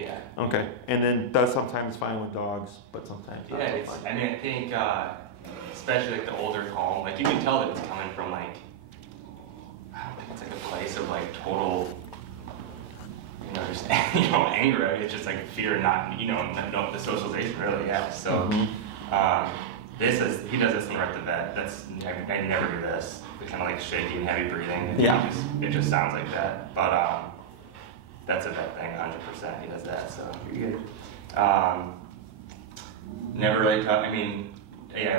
Yeah. Okay. And then does sometimes fine with dogs, but sometimes not so fine. I mean, I think, especially like the older calm, like you can tell that it's coming from like, I don't think it's like a place of like total, just, anger. It's just like fear, not, no, the socialization really, yeah. So, he does this in Right to Vet. I never do this. The kind of like shaky and heavy breathing. Yeah. It just sounds like that. But, that's a vet thing, 100%. He does that, so you're good. Never really I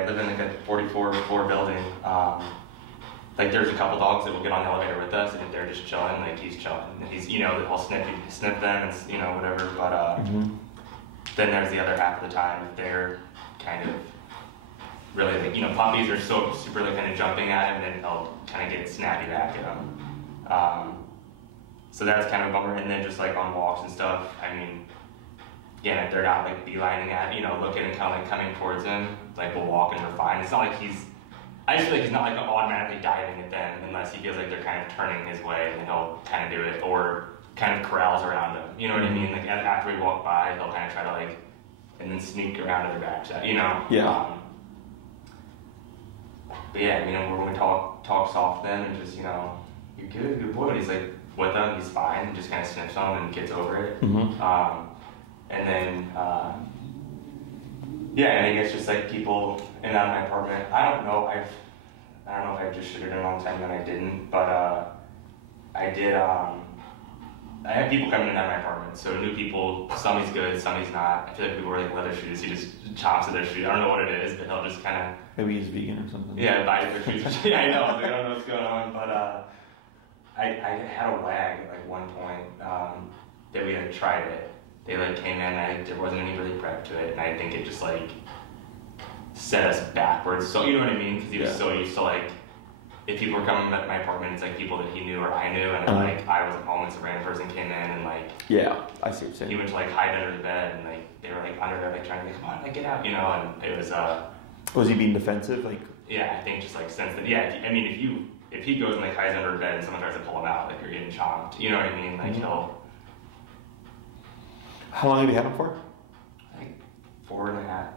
live in like a 44 floor building. Like there's a couple dogs that will get on the elevator with us, and if they're just chilling, like he's chilling. And he's, I'll snip them and, whatever. But then there's the other half of the time if they're kind of really like, puppies are so super like kind of jumping at him, and then they'll kind of get snappy back at him. So that's kind of a bummer. And then just like on walks and stuff, again, if they're not like beelining at, looking and kind of like coming towards him, like we'll walk and we're fine. It's not like I just feel like he's not like automatically diving at them unless he feels like they're kind of turning his way, and then he'll kind of do it, or kind of corrals around them. You know what I mean? Like after we walk by, he'll kind of try to like, and then sneak around to their backside, Yeah. But yeah, when we talk soft to them and just, you're good boy. But he's like, with them, he's fine, and just kind of sniffs them and gets over it. And then, and I guess just like people in my apartment, I don't know if I just should have done it all the time, and I didn't, but I did, I have people coming in my apartment, so new people, some he's good, some he's not. I feel like people wear like leather shoes, he just chomps at their shoes. I don't know what it is, but he'll just kind of... Maybe he's vegan or something. Yeah, bite their shoes. Yeah, I know, I don't know what's going on, but I had a wag at like one point that we had tried it. They like came in, there wasn't any really prep to it, and I think it just like set us backwards. So you know what I mean? Because he was so used to like, if people were coming to my apartment, it's like people that he knew or I knew, and then like I wasn't home, and some random person came in and like, yeah, I see what you're saying. He went to like hide under the bed, and like they were like under there, like trying to like, come on, like get out, and it was Was he being defensive, like? Yeah, I think just like since then, yeah. If he goes and like hides under a bed and someone tries to pull him out, like you're getting chomped. You know what I mean? Like he'll. How long have you had him for? Like 4.5.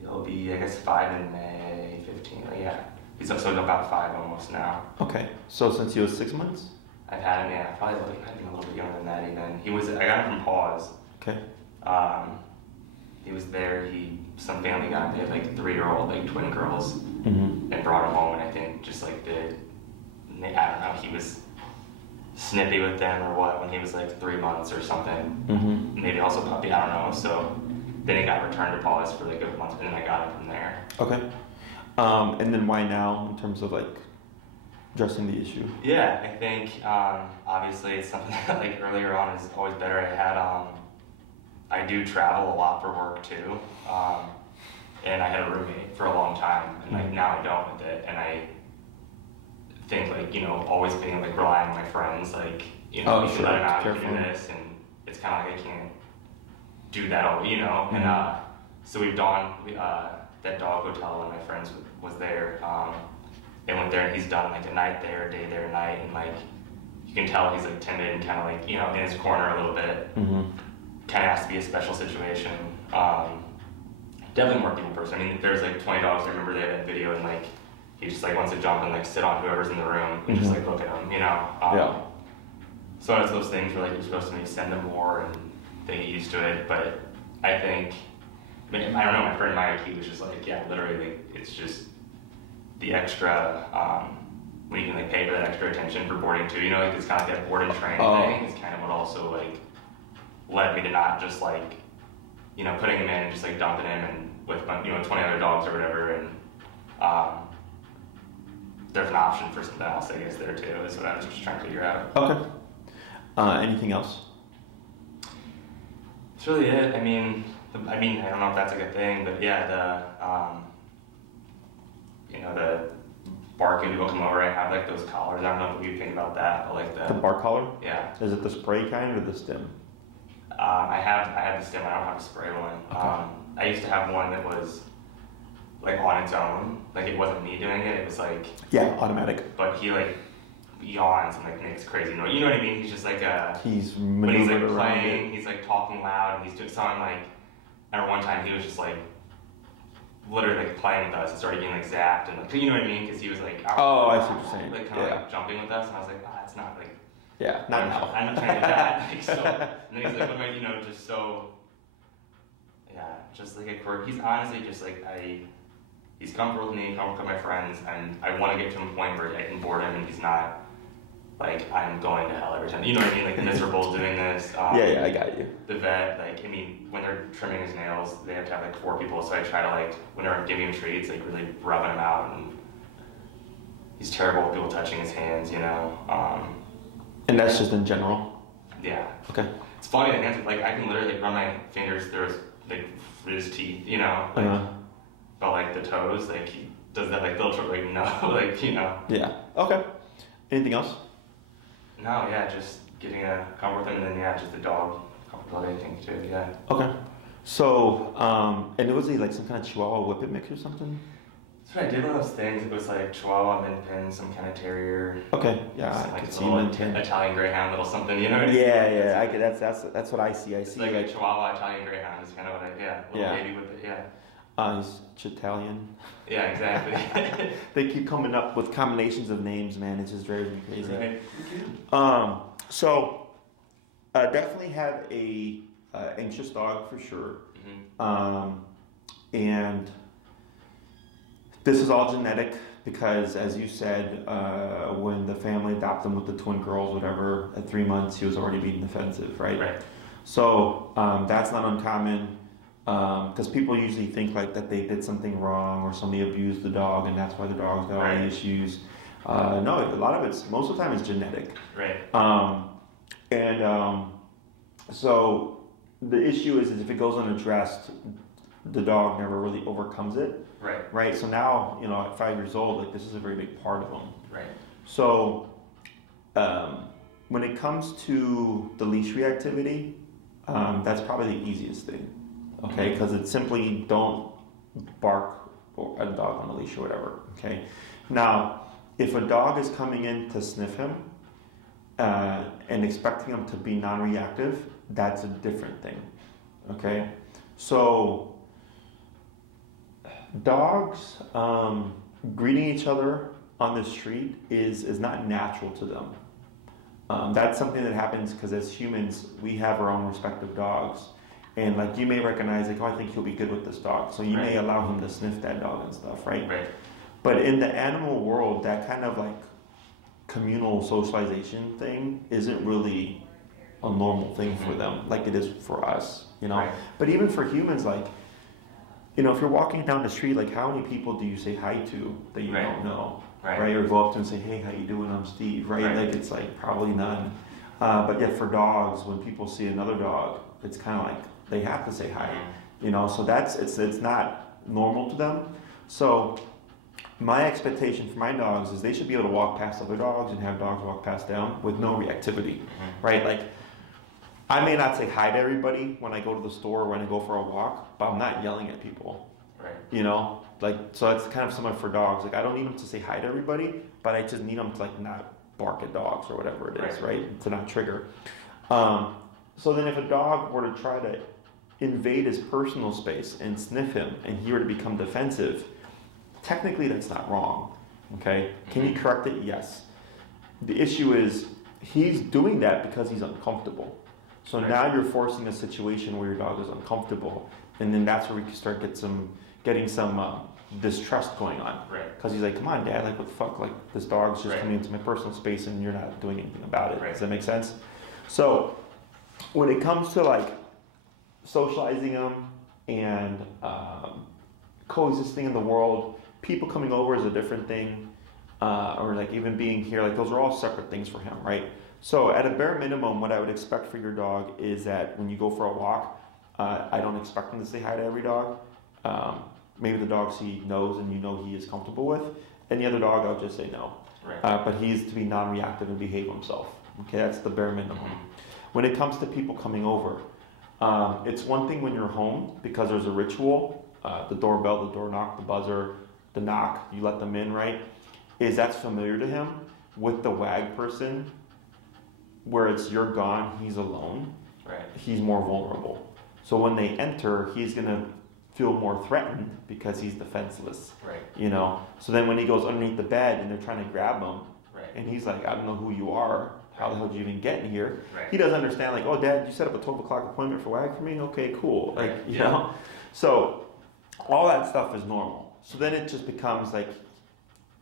He'll be, I guess, 5 in May, 15. Yeah, he's also about 5 almost now. Okay, so since he was 6 months. I've had him, yeah, probably like, I think a little bit younger than that even. I got him from Paws. Okay. He was there. Some family got him. They had like 3-year-old, like twin girls, and brought him home. And I think just like I don't know, he was snippy with them or what when he was like 3 months or something. Maybe also puppy, I don't know. So then he got returned to Paws for like a month, and then I got him from there. Okay. And then why now in terms of like addressing the issue? Yeah, I think obviously it's something that like earlier on is always better. I do travel a lot for work too, and I had a roommate for a long time, and like now I don't with it, and I think like always being like relying on my friends, like you let him out, you do this, and it's kind of like I can't do that all, and so we've done that dog hotel when my friends was there. They went there and he's done like a night there, a day there, a night, and like you can tell he's like timid and kind of like in his corner a little bit. Kind of has to be a special situation. Definitely more people person. There's like 20 dogs. I remember they had that video, and like he just like wants to jump and like sit on whoever's in the room and just like look at them, So it's those things where like you're supposed to maybe send them more and they get used to it. But I think, I don't know. My friend Mike, he was just like, yeah, literally, like, it's just the extra. When you can like pay for that extra attention for boarding too, like it's kind of like that board and train thing is kind of what also like led me to not just like, putting him in and just like dumping him and with 20 other dogs or whatever, and there's an option for something else, I guess, there too, is what I was just trying to figure out. Okay. Anything else? That's really it. I don't know if that's a good thing, but yeah, the barking people come over, I have like those collars. I don't know what you think about that, but like the bark collar? Yeah. Is it the spray kind or the stem? I have the stem. I don't have a spray one. Okay. I used to have one that was like on its own. Like it wasn't me doing it. It was like automatic. But he like yawns and like makes crazy noise. You know what I mean? He's just like He's but he's like maneuvered around playing. it. He's like talking loud, and he's doing something like. I remember one time he was just like literally like playing with us and started getting like zapped and like you know what I mean? Because he was like Oh, I see what you're saying. like kind of like jumping with us, and I was like, that's not like. Yeah, not now. I'm not trying to do that. Like, so, and then he's like, what am I, just so, yeah, just like a quirk. He's honestly just like, he's comfortable with me, comfortable with my friends, and I want to get to a point where I can board him and he's not like, I'm going to hell every time. You know what I mean? Like, miserable doing this. Yeah, I got you. The vet, like, I mean, when they're trimming his nails, they have to have like 4 people, so I try to like, when they're giving him treats, like really rubbing him out, and he's terrible with people touching his hands, And that's just in general? Yeah. Okay. It's funny, the hands, like, I can literally like, run my fingers through his teeth, like, but like the toes, like, he does that, like, they'll like, no, like, Yeah. Okay. Anything else? No, yeah, just getting a comfort with him, and then, yeah, just the dog comfortability, I think, too, yeah. Okay. So, and it was like some kind of Chihuahua Whippet mix or something? So I did one of those things. It was like Chihuahua, Min Pin, some kind of terrier. Okay, yeah, I like could see little Min Pin. Italian Greyhound, little something, Yeah, I could. That's what I see. I It's see like a Chihuahua, Italian Greyhound is kind of what little baby with it, yeah. He's Italian. Yeah, exactly. They keep coming up with combinations of names, man. It just drives me crazy. Right. So definitely have a anxious dog for sure. Mm-hmm. And this is all genetic because, as you said, when the family adopted him with the twin girls, whatever, at 3 months he was already being defensive, right? Right. So that's not uncommon because people usually think like that they did something wrong or somebody abused the dog and that's why the dog's got all the issues. No, a lot of it's, most of the time it's genetic. Right. So the issue is if it goes unaddressed, the dog never really overcomes it. Right. Right. So now, at 5 years old, like this is a very big part of them. Right. So when it comes to the leash reactivity, that's probably the easiest thing. Okay, because it's simply don't bark at a dog on a leash or whatever. Okay. Now, if a dog is coming in to sniff him and expecting him to be non-reactive, that's a different thing. Okay. So dogs greeting each other on the street is not natural to them. That's something that happens because as humans, we have our own respective dogs. And like you may recognize, like, oh, I think he'll be good with this dog. So you may allow him to sniff that dog and stuff, right? Right. But in the animal world, that kind of like communal socialization thing isn't really a normal thing for them, like it is for us, Right. But even for humans, like, if you're walking down the street, like how many people do you say hi to that you don't know? Right. Or go up to and say, hey, how you doing? I'm Steve, right? Like it's like probably none. But yet for dogs, when people see another dog, it's kind of like they have to say hi, so it's not normal to them. So my expectation for my dogs is they should be able to walk past other dogs and have dogs walk past them with no reactivity, right? Like I may not say hi to everybody when I go to the store or when I go for a walk, but I'm not yelling at people, right? Like, so it's kind of similar for dogs. Like I don't need them to say hi to everybody, but I just need them to like not bark at dogs or whatever it is, right? To not trigger. So then if a dog were to try to invade his personal space and sniff him and he were to become defensive, technically that's not wrong, okay? Can you correct it? Yes. The issue is he's doing that because he's uncomfortable. So now you're forcing a situation where your dog is uncomfortable, and then that's where we can start getting some distrust going on. Right. Because he's like, come on, Dad, like what the fuck? Like this dog's just coming into my personal space and you're not doing anything about it. Does that make sense? So when it comes to like socializing them and coexisting in the world, people coming over is a different thing, or like even being here, like those are all separate things for him, right? So at a bare minimum, what I would expect for your dog is that when you go for a walk, I don't expect him to say hi to every dog. Maybe the dogs he knows and he is comfortable with. Any other dog, I'll just say no. Right. But he is to be non-reactive and behave himself. Okay, that's the bare minimum. When it comes to people coming over, it's one thing when you're home because there's a ritual, the doorbell, the door knock, the buzzer, the knock, you let them in, right? That's familiar to him. with the WAG person, where it's you're gone, he's alone, he's more vulnerable. So when they enter, he's going to feel more threatened because he's defenseless. You know? So then when he goes underneath the bed and they're trying to grab him, and he's like, I don't know who you are. How the hell did you even get in here? He doesn't understand, like, oh, Dad, you set up a 12 o'clock appointment for WAG for me? Okay, cool. Like, you know? So all that stuff is normal. So then it just becomes like,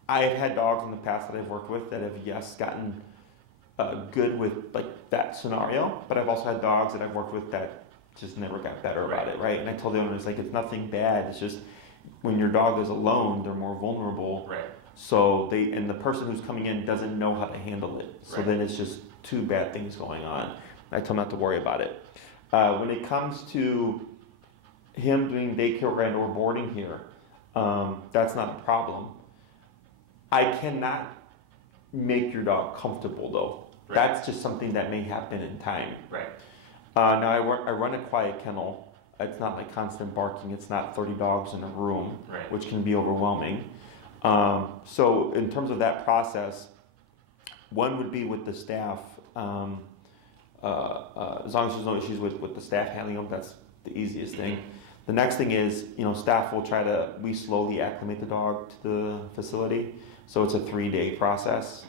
I've had dogs in the past that I've worked with that have, yes, gotten good with like that scenario, but I've also had dogs that I've worked with that just never got better about it, right? And I told the owners, like, it's nothing bad. It's just when your dog is alone, they're more vulnerable. So and the person who's coming in doesn't know how to handle it. So then it's just two bad things going on. I tell them not to worry about it. When it comes to him doing daycare and or boarding here, that's not a problem. I cannot make your dog comfortable though. That's just something that may happen in time. Now I run a quiet kennel. It's not like constant barking. It's not 30 dogs in a room, which can be overwhelming. So in terms of that process, one would be with the staff. As long as there's no issues with the staff handling them, that's the easiest thing. The next thing is, staff will we slowly acclimate the dog to the facility. So it's a 3-day process.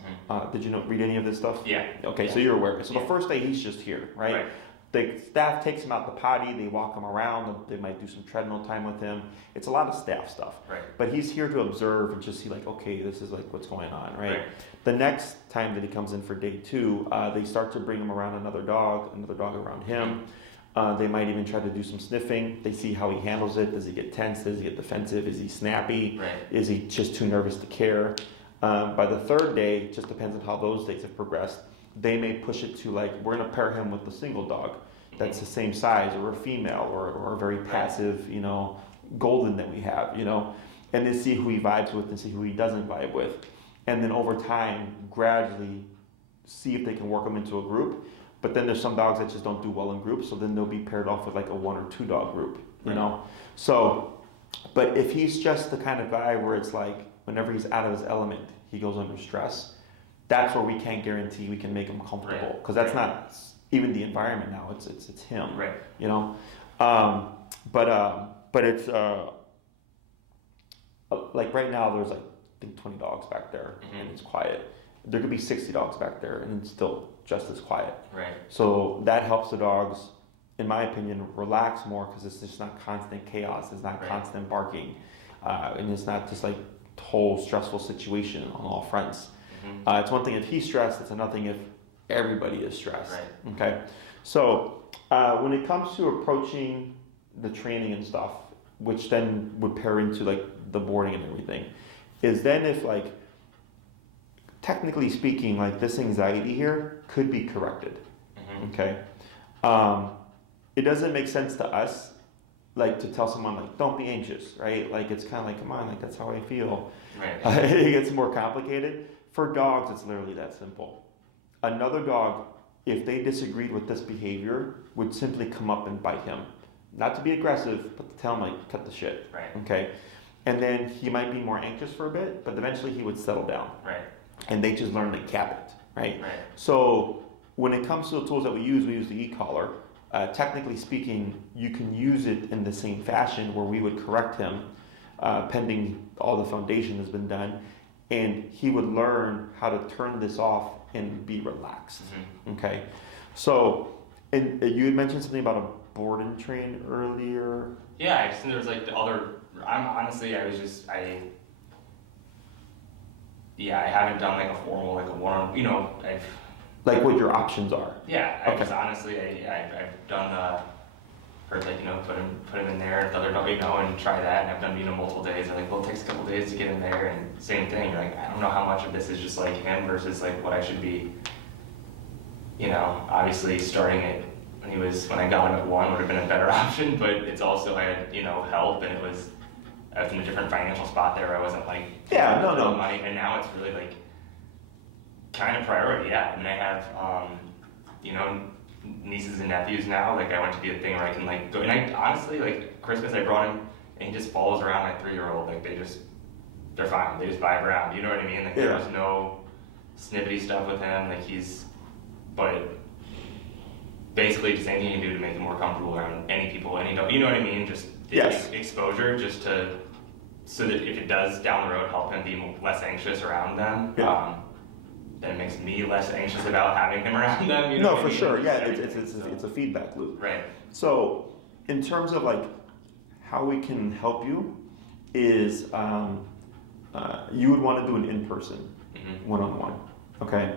Did you read any of this stuff? Yeah. Okay, so you're aware. So the first day he's just here, right? The staff takes him out the potty, they walk him around, they might do some treadmill time with him. It's a lot of staff stuff. But he's here to observe and just see like, okay, this is like what's going on, right? The next time that he comes in for day 2, they start to bring him around another dog around him. They might even try to do some sniffing. They see how he handles it. Does he get tense? Does he get defensive? Is he snappy? Is he just too nervous to care? By the 3rd day, it just depends on how those days have progressed. They may push it to like, we're going to pair him with a single dog that's the same size, or a female, or a very passive, golden that we have, and then see who he vibes with and see who he doesn't vibe with. And then over time, gradually see if they can work them into a group. But then there's some dogs that just don't do well in groups, so then they'll be paired off with like a 1 or 2 dog group, you know? So, but if he's just the kind of guy where it's like, whenever he's out of his element, he goes under stress, that's where we can't guarantee we can make him comfortable. Because that's not even the environment now, it's him, you know? But it's, like right now there's like, I think 20 dogs back there, and it's quiet. There could be 60 dogs back there, and it's still just as quiet. So that helps the dogs, in my opinion, relax more, because it's just not constant chaos. It's not constant barking, and it's not just like whole stressful situation on all fronts. It's one thing if he's stressed. It's another thing if everybody is stressed. Okay. So when it comes to approaching the training and stuff, which then would pair into like the boarding and everything, is then if like, technically speaking, like this anxiety here could be corrected. Okay. It doesn't make sense to us, like to tell someone like, don't be anxious, right? Like it's kind of like, come on, like that's how I feel. It gets more complicated. For dogs, it's literally that simple. Another dog, if they disagreed with this behavior, would simply come up and bite him. Not to be aggressive, but to tell him like, cut the shit. Okay. And then he might be more anxious for a bit, but eventually he would settle down. And they just learn to cap it, right? So when it comes to the tools that we use the e-collar. Technically speaking, you can use it in the same fashion where we would correct him, pending all the foundation has been done, and he would learn how to turn this off and be relaxed. Okay, so and you had mentioned something about a board and train earlier. Yeah, I just think there's like the other. I haven't done like a formal like a one. I've. Like what your options are. Yeah, I just honestly, I've done heard like put him in there, the other dog, and try that, and I've done multiple days. They're like, well, it takes a couple days to get in there, and same thing. You're like, I don't know how much of this is just like him versus like what I should be. Obviously starting it when I got him at 1 would have been a better option, but it's also I had help, and I was in a different financial spot there. I wasn't like no money, and now it's really like. Kind of priority, yeah. I mean, I have, nieces and nephews now. Like, I want it to be a thing where I can like go. And I honestly, like Christmas, I brought him, and he just follows around my 3-year-old. Like they're fine. They just vibe around. You know what I mean? Like there's no snippety stuff with him, like but basically just anything you can do to make him more comfortable around any people, any dog, you know what I mean? Just exposure, just so that if it does down the road help him be less anxious around them, then it makes me less anxious about having him around them. You know for sure. Yeah, it's a feedback loop. Right. So in terms of like how we can help you is you would want to do an in-person one-on-one. Okay.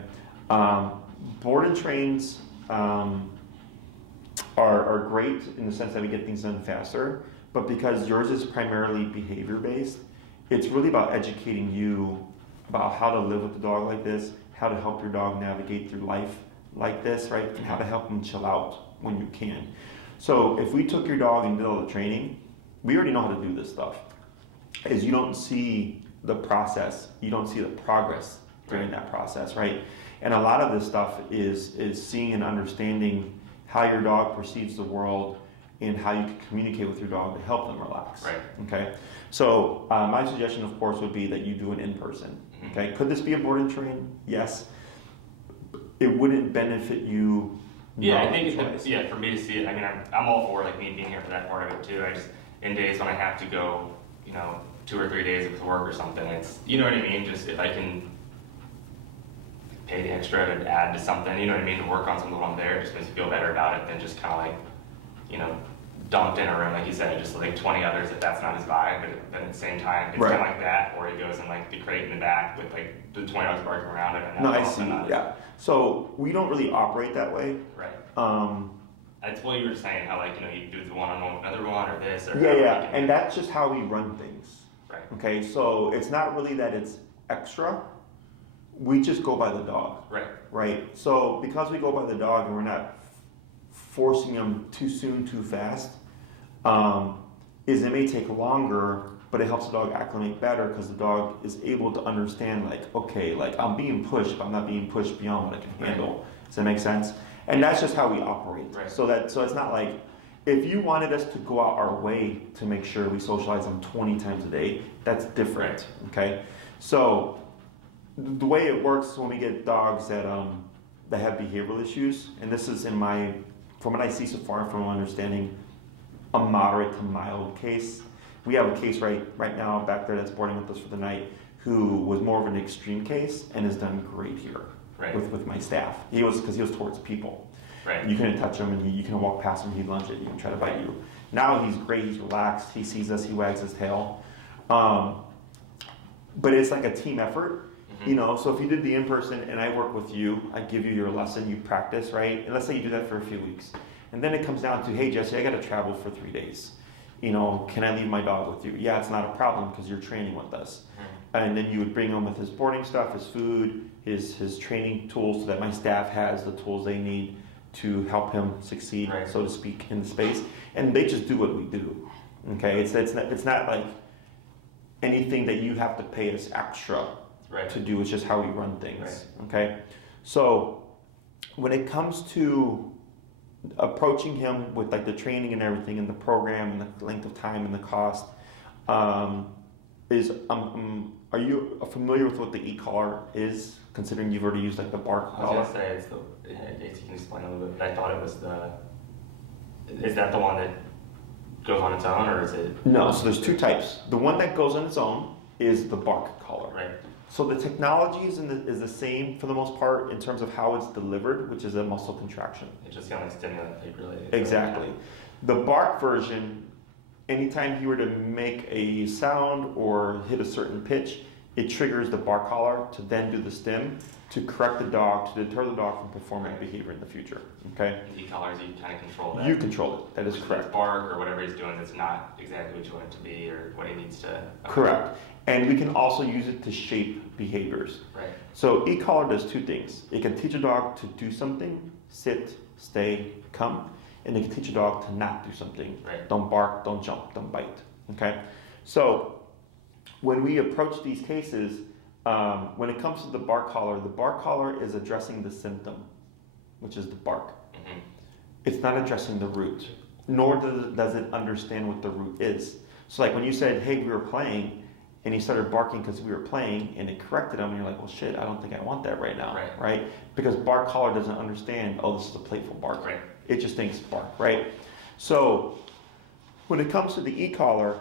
Board and trains are great in the sense that we get things done faster, but because yours is primarily behavior based, it's really about educating you about how to live with the dog like this, how to help your dog navigate through life like this, right? And how to help them chill out when you can. So if we took your dog and did all the training, we already know how to do this stuff. Is you don't see the process, you don't see the progress during that process, right? And a lot of this stuff is seeing and understanding how your dog perceives the world and how you can communicate with your dog to help them relax. Right. Okay. So my suggestion, of course, would be that you do an in-person. Okay. Could this be a board and train? Yes. It wouldn't benefit you. Yeah, I think for me to see it, I mean, I'm all for like me being here for that part of it too. I just in days when I have to go, 2 or 3 days with work or something, it's you know what I mean. Just if I can pay the extra to add to something, you know what I mean, to work on something while I'm there, it just makes me feel better about it than just kind of like, dumped in a room, like you said, just like 20 others if that's not his vibe, but then at the same time, it's kind of like that, or he goes in like the crate in the back with like the 20 dogs barking around it. And no, I see, yeah. So we don't really operate that way. Right. That's what you were saying, how like, you do the one-on-one with another one or this or and that's just how we run things. Right. Okay, so it's not really that it's extra, we just go by the dog. Right. Right. So because we go by the dog and we're not forcing them too soon, too fast, is it may take longer, but it helps the dog acclimate better because the dog is able to understand like, okay, like I'm being pushed, but I'm not being pushed beyond what I can handle. Does that make sense? And that's just how we operate. Right. So it's not like if you wanted us to go out our way to make sure we socialize them 20 times a day, that's different. Right. Okay. So the way it works when we get dogs that have behavioral issues, and this is from what I see so far, from my understanding, a moderate to mild case. We have a case right now back there that's boarding with us for the night who was more of an extreme case and has done great here with my staff. Because he was towards people. Right. You couldn't touch him, and you can walk past him, he'd lunge at you and try to bite you. Now he's great, he's relaxed, he sees us, he wags his tail. But it's like a team effort. So if you did the in-person and I work with you, I give you your lesson, you practice, right? And let's say you do that for a few weeks. And then it comes down to, hey, Jesse, I got to travel for 3 days. Can I leave my dog with you? Yeah, it's not a problem because you're training with us. And then you would bring him with his boarding stuff, his food, his training tools so that my staff has the tools they need to help him succeed, so to speak, in the space. And they just do what we do, okay? It's not like anything that you have to pay us extra to do. It's just how we run things, okay? So when it comes to approaching him with like the training and everything and the program and the length of time and the cost, are you familiar with what the e-collar is, considering you've already used like the bark collar? I was going to say, if you can explain a little bit, but I thought it was is that the one that goes on its own, or is it? No, so there's 2 types. The one that goes on its own is the bark collar. Right. So the technology is the same for the most part in terms of how it's delivered, which is a muscle contraction. It's just going to stimulate related. Exactly. The bark version, anytime you were to make a sound or hit a certain pitch, it triggers the bark collar to then do the stim to correct the dog, to deter the dog from performing behavior in the future. Okay? The e-collars, you kind of control that. You control it. That is correct. Bark or whatever he's doing that's not exactly what you want it to be or what he needs to. Correct. And we can also use it to shape behaviors. Right. So e-collar does 2 things. It can teach a dog to do something, sit, stay, come, and it can teach a dog to not do something. Right. Don't bark, don't jump, don't bite. Okay? So when we approach these cases, when it comes to the bark collar is addressing the symptom, which is the bark. Mm-hmm. It's not addressing the root, nor does it understand what the root is. So like when you said, hey, we were playing, and he started barking because we were playing, and it corrected him, and you're like, well, shit, I don't think I want that right now, right? Because bark collar doesn't understand, oh, this is a playful bark. Right. It just thinks bark, right? So when it comes to the e-collar,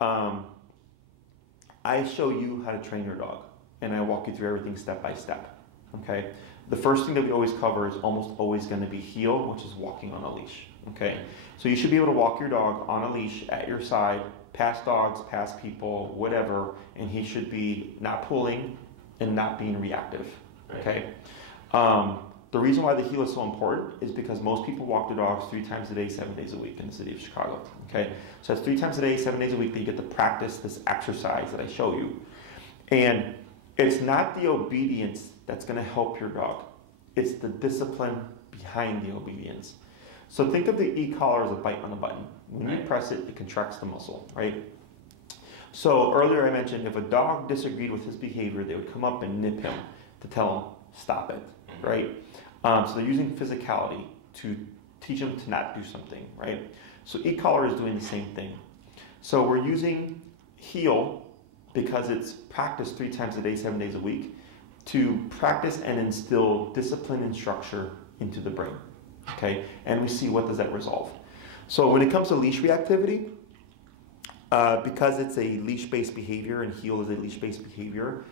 I show you how to train your dog, and I walk you through everything step by step, okay? The first thing that we always cover is almost always going to be heel, which is walking on a leash, okay? So you should be able to walk your dog on a leash at your side, past dogs, past people, whatever, and he should be not pulling and not being reactive, okay? The reason why the heel is so important is because most people walk their dogs 3 times a day, 7 days a week in the city of Chicago, okay? So that's 3 times a day, 7 days a week that you get to practice this exercise that I show you. And it's not the obedience that's going to help your dog. It's the discipline behind the obedience. So think of the e-collar as a bite on a button. When you press it, it contracts the muscle, right? So earlier I mentioned if a dog disagreed with his behavior, they would come up and nip him to tell him, stop it, right? So they're using physicality to teach him to not do something, right? So e-collar is doing the same thing. So we're using heel because it's practiced 3 times a day, 7 days a week, to practice and instill discipline and structure into the brain, okay? And we see what does that resolve. So when it comes to leash reactivity, because it's a leash-based behavior and heel is a leash-based behavior,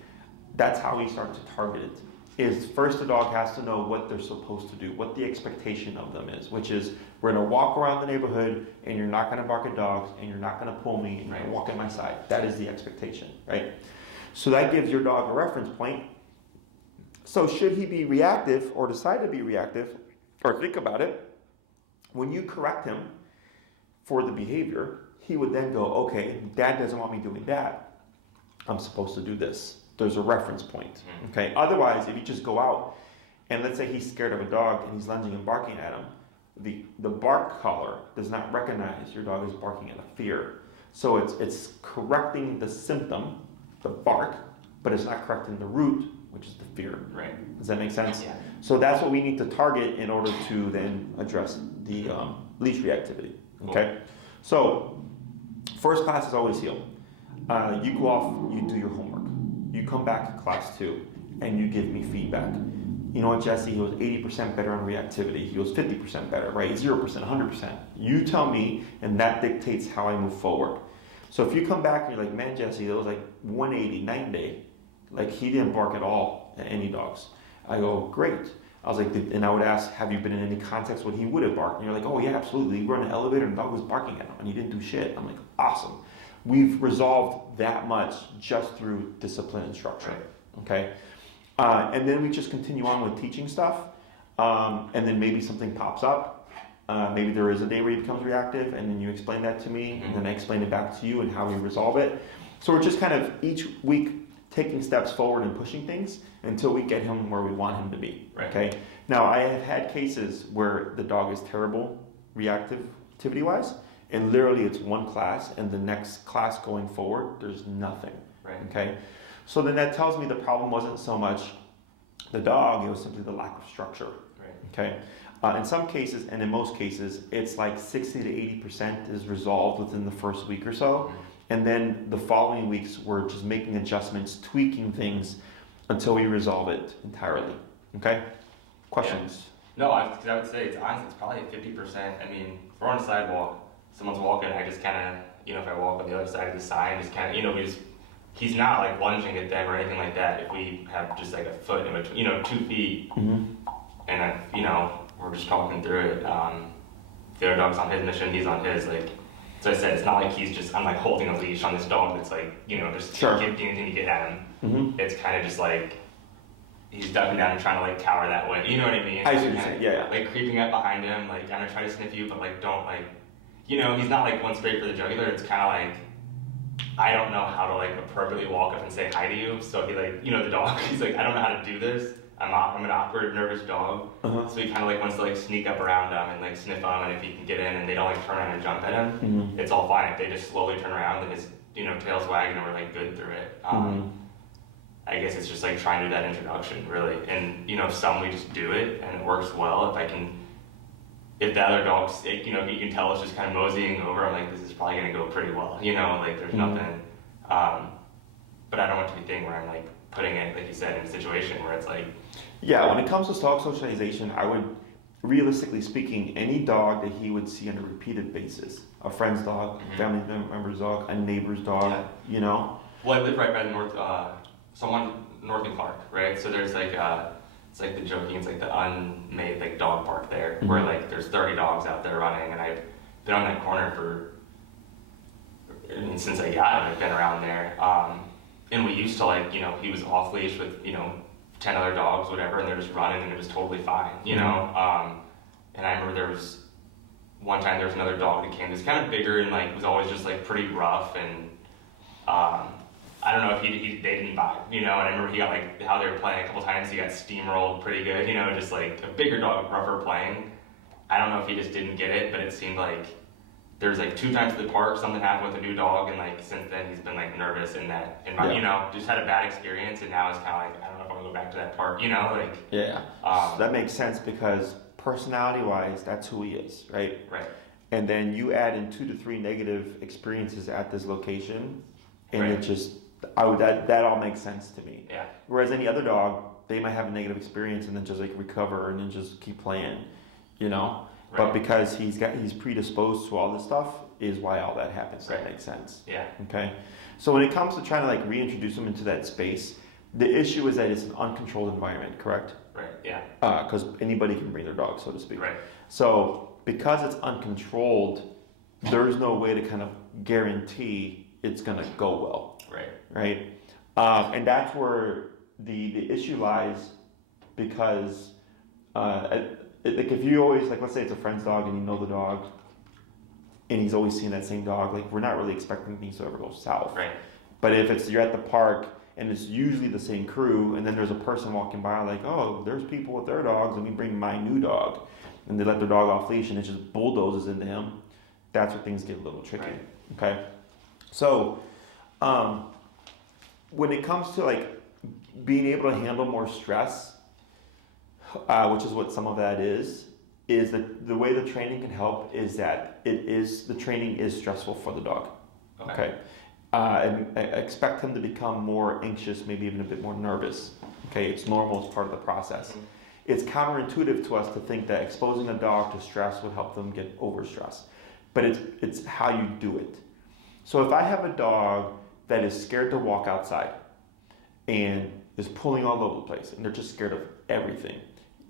that's how we start to target it. Is first the dog has to know what they're supposed to do, what the expectation of them is, which is we're going to walk around the neighborhood and you're not going to bark at dogs and you're not going to pull me and you're going to walk at my side. That is the expectation, right? So that gives your dog a reference point. So should he be reactive or decide to be reactive or think about it, when you correct him for the behavior, he would then go, okay, dad doesn't want me doing that. I'm supposed to do this. There's a reference point, okay? Otherwise, if you just go out and let's say he's scared of a dog and he's lunging and barking at him, the bark collar does not recognize your dog is barking at a fear. So it's correcting the symptom, the bark, but it's not correcting the root, which is the fear. Right. Does that make sense? Yeah. So that's what we need to target in order to then address the leash reactivity, okay? Cool. So first class is always heel. You go off, you do your homework. You come back to class 2 and you give me feedback. You know what, Jesse, he was 80% better on reactivity. He was 50% better, right? 0%, 100%. You tell me, and that dictates how I move forward. So if you come back and you're like, man, Jesse, that was like 180, 9 day. Like he didn't bark at all at any dogs. I go, great. I was like, and I would ask, have you been in any context when he would have barked? And you're like, oh yeah, absolutely. We were in an elevator and the dog was barking at him and he didn't do shit. I'm like, awesome. We've resolved that much just through discipline and structure, okay? And then we just continue on with teaching stuff, and then maybe something pops up. Maybe there is a day where he becomes reactive, and then you explain that to me, and then I explain it back to you and how we resolve it. So we're just kind of each week taking steps forward and pushing things until we get him where we want him to be, okay? Now, I have had cases where the dog is terrible reactivity-wise, and literally it's one class, and the next class going forward, there's nothing, okay? So then that tells me the problem wasn't so much the dog, it was simply the lack of structure, okay? In some cases, and in most cases, it's like 60 to 80% is resolved within the first week or so, and then the following weeks, we're just making adjustments, tweaking things until we resolve it entirely, okay? Questions? Yeah. No, I would say it's honestly, it's probably 50%. I mean, if we're on a sidewalk, someone's walking, I just kind of, if I walk on the other side of the sign, just kind of, he's not like lunging at them or anything like that. If we have just like a foot in between, 2 feet, and we're just talking through it. The other dog's on his mission, he's on his, like, so I said, it's not like I'm like holding a leash on this dog that's like, just getting anything to get at him. It's kind of just like, he's ducking down and trying to like cower that way. You know what I mean? I see what you're saying, yeah. Like creeping up behind him, like, I'm gonna try to sniff you, but like, don't like, he's not like going straight for the jugular. It's kind of like, I don't know how to like appropriately walk up and say hi to you. So he like, the dog, he's like, I don't know how to do this. I'm an awkward, nervous dog. So he kind of like wants to like sneak up around them and like sniff them, and if he can get in and they don't like turn around and jump at him, it's all fine. If they just slowly turn around and his, tail's wagging and we're like good through it. I guess it's just like trying to do that introduction really. And, some we just do it and it works well. If the other dog's, you can tell it's just kind of moseying over, I'm like, this is probably going to go pretty well, like there's nothing. but I don't want it to be a thing where I'm like putting it, like you said, in a situation where it's like. Yeah, when it comes to dog socialization, I would, realistically speaking, any dog that he would see on a repeated basis, a friend's dog, family member's dog, a neighbor's dog, you know? Well, I live right by the north and Clark, right? So there's like, it's like the joking, it's like the unmade like dog park there, where like there's 30 dogs out there running, and I've been on that corner since I got it, I've been around there. And we used to like, he was off leash with, 10 other dogs, whatever, and they're just running and it was totally fine, you know? And I remember there was one time there was another dog that came that's kind of bigger and like was always just like pretty rough, and I don't know if they didn't vibe, and I remember he got like how they were playing a couple times, he got steamrolled pretty good, just like a bigger dog, rougher playing. I don't know if he just didn't get it, but it seemed like there was like 2 times at the park, something happened with a new dog, and like since then he's been like nervous and just had a bad experience, and now it's kind of like, I don't know if I'm gonna go back to that park, like. Yeah, that makes sense because personality-wise, that's who he is, right? Right. And then you add in 2 to 3 negative experiences at this location, and it just, that all makes sense to me. Yeah. Whereas any other dog, they might have a negative experience and then just like recover and then just keep playing, Right. But because he's predisposed to all this stuff is why all that happens. That makes sense. Yeah. Okay. So when it comes to trying to like reintroduce him into that space, the issue is that it's an uncontrolled environment, correct? Right. Yeah. Because anybody can bring their dog, so to speak. Right. So because it's uncontrolled, there's no way to kind of guarantee it's gonna go well. Right. Right. And that's where the issue lies, because like if you always, like, let's say it's a friend's dog and you know the dog and he's always seeing that same dog, like we're not really expecting things to ever go south. Right. But if you're at the park and it's usually the same crew, and then there's a person walking by like, oh, there's people with their dogs, and we bring my new dog, and they let their dog off leash and it just bulldozes into him, that's where things get a little tricky. Right. Okay. So when it comes to like being able to handle more stress, which is what some of that is that the way the training can help is that the training is stressful for the dog. Okay. And I expect him to become more anxious, maybe even a bit more nervous. Okay, it's normal, it's part of the process. Mm-hmm. It's counterintuitive to us to think that exposing a dog to stress would help them get over stress, but it's how you do it. So if I have a dog that is scared to walk outside and is pulling all over the place and they're just scared of everything,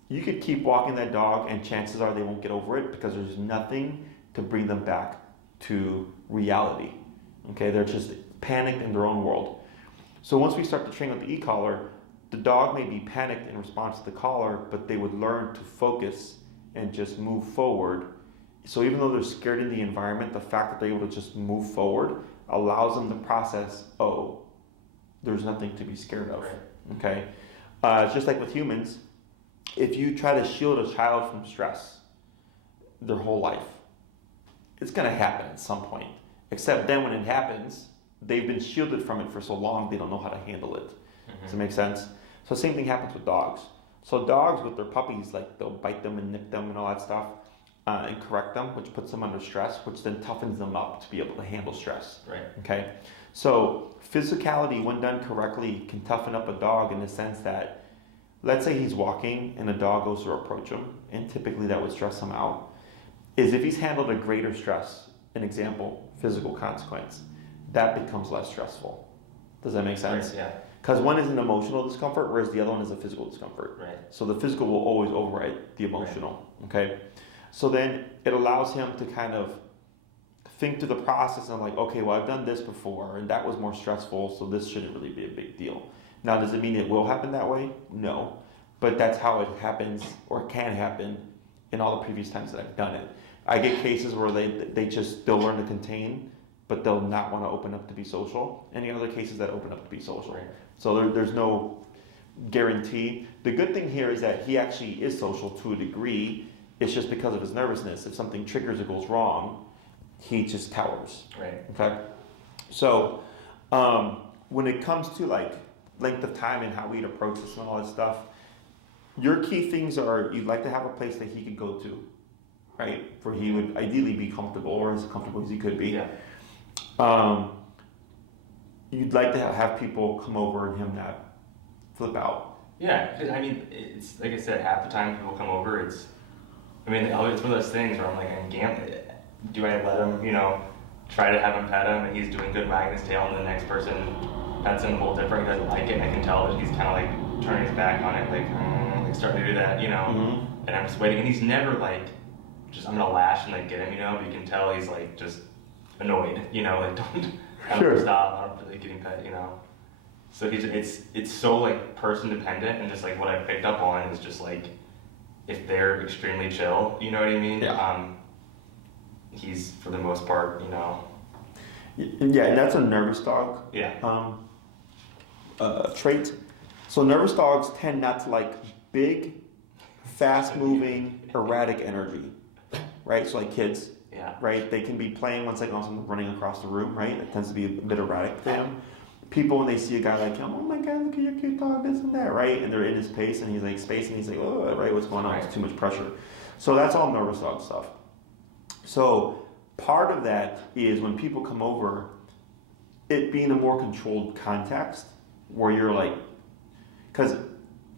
you could keep walking that dog and chances are they won't get over it because there's nothing to bring them back to reality. Okay, they're just panicked in their own world. So once we start to train with the e-collar, the dog may be panicked in response to the collar, but they would learn to focus and just move forward. So even though they're scared in the environment, the fact that they're able to just move forward allows them to process, oh, there's nothing to be scared of. Okay, it's just like with humans. If you try to shield a child from stress their whole life, it's going to happen at some point. Except then when it happens, they've been shielded from it for so long, they don't know how to handle it. Mm-hmm. Does it make sense? So same thing happens with dogs. So dogs with their puppies, like they'll bite them and nip them and all that stuff, and correct them, which puts them under stress, which then toughens them up to be able to handle stress. Right. Okay. So physicality, when done correctly, can toughen up a dog in the sense that, let's say he's walking and a dog goes to approach him, and typically that would stress him out, is if he's handled a greater stress, an example, physical consequence, that becomes less stressful. Does that make sense? Right, yeah. Because one is an emotional discomfort, whereas the other one is a physical discomfort. Right. So the physical will always override the emotional. Right. Okay. So then it allows him to kind of think through the process and like, okay, well, I've done this before and that was more stressful, so this shouldn't really be a big deal. Now, does it mean it will happen that way? No. But that's how it happens, or can happen, in all the previous times that I've done it. I get cases where they'll learn to contain, but they'll not want to open up to be social. Any other cases that open up to be social. Right. So there's no guarantee. The good thing here is that he actually is social to a degree. It's just because of his nervousness. If something triggers or goes wrong, he just cowers. Right. Okay. So when it comes to like length of time and how we'd approach this and all that stuff, your key things are you'd like to have a place that he could go to, right? Where he would ideally be comfortable, or as comfortable as he could be. Yeah. you'd like to have people come over and him not flip out. Yeah, because I mean, it's like I said, half the time people come over, it's one of those things where I'm like, do I let him, try to have him pet him and he's doing good wagging his tail and the next person pets him a little different, he doesn't like it, and I can tell that he's kind of like turning his back on it, like starting to do that, Mm-hmm. and I'm just waiting, and he's never like, I'm gonna lash and like get him, but you can tell he's like just annoyed, like don't stop, I don't really getting pet, So it's so like person dependent, and just like what I picked up on is just like if they're extremely chill, you know what I mean? Yeah. He's for the most part, Yeah, and that's a nervous dog. Yeah. Trait. So nervous dogs tend not to like big, fast-moving, erratic energy, right? So like kids. Yeah. Right? They can be playing one second, also running across the room, right? It tends to be a bit erratic for them. People, when they see a guy like him, oh my God, look at your cute dog, this and that, right? And they're in his pace, and he's like spacing, he's like, oh, right, what's going on? It's too much pressure. So that's all nervous dog stuff. So part of that is when people come over, it being a more controlled context where you're like, because,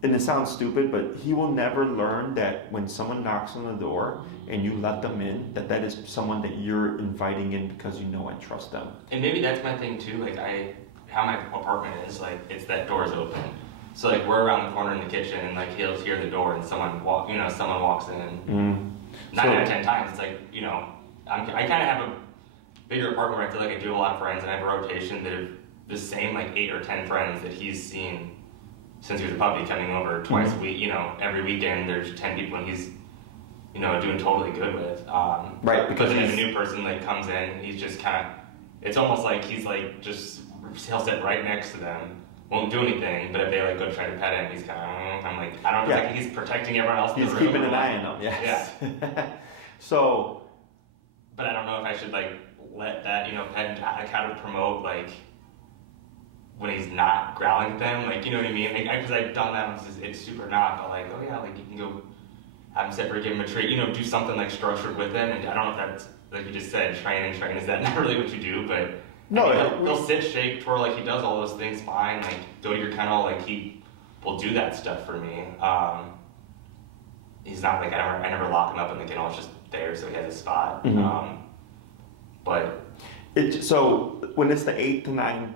and it sounds stupid, but he will never learn that when someone knocks on the door and you let them in, that is someone that you're inviting in because you know and trust them. And maybe that's my thing too, like how my apartment is, like it's that door's open. So like we're around the corner in the kitchen and like he'll hear the door and someone walks in. 9 out of 10 times it's like, I kind of have a bigger apartment where I feel like I do a lot of friends and I have a rotation that have the same like 8 or 10 friends that he's seen since he was a puppy coming over twice a week, every weekend there's 10 people and he's, doing totally good with. Right, because then if a new person like comes in, he's just kind of, it's almost like he's like he'll sit right next to them, won't do anything, but if they like go try to pet him, he's kind of, I'm like, I don't know, like he's protecting everyone else in the room. He's keeping an eye on them, yes. Yeah. So. But I don't know if I should like let that, pet and like how to promote like when he's not growling at them, like, you know what I mean? Like, because I've done that, it's super not, but like, oh yeah, like you can go have him separate, give him a treat, do something like structured with him, and I don't know if that's, like you just said, train, is that not really what you do, but no, he'll sit, shake, twirl, like he does all those things fine, like go to your kennel, like he will do that stuff for me. He's not like, I never lock him up in the kennel, it's just there so he has a spot. Mm-hmm. But so when it's the 8 to 9